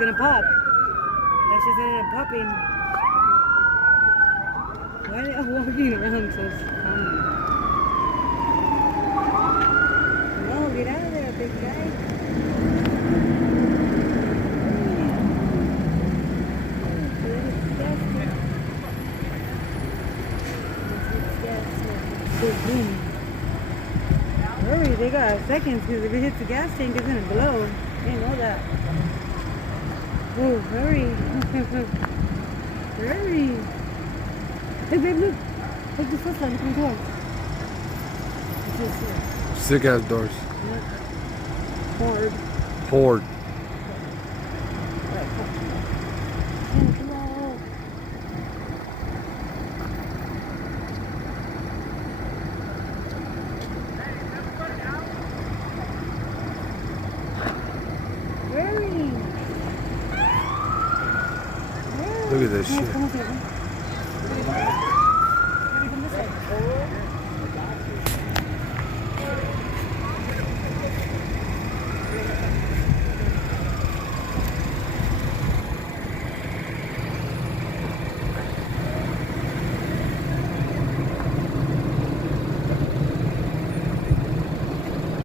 gonna pop. That shit's ended up popping. Why are they all walking around so calmly? No, get out of there, big guy. Boom. Hurry, they got seconds because if it hits the gas tank, it's gonna blow. They know that. Oh, hurry. Hurry. Hey, babe, look. Look, the first one. Look at the door. Sick ass doors. Horde. Horde. Look at this shit.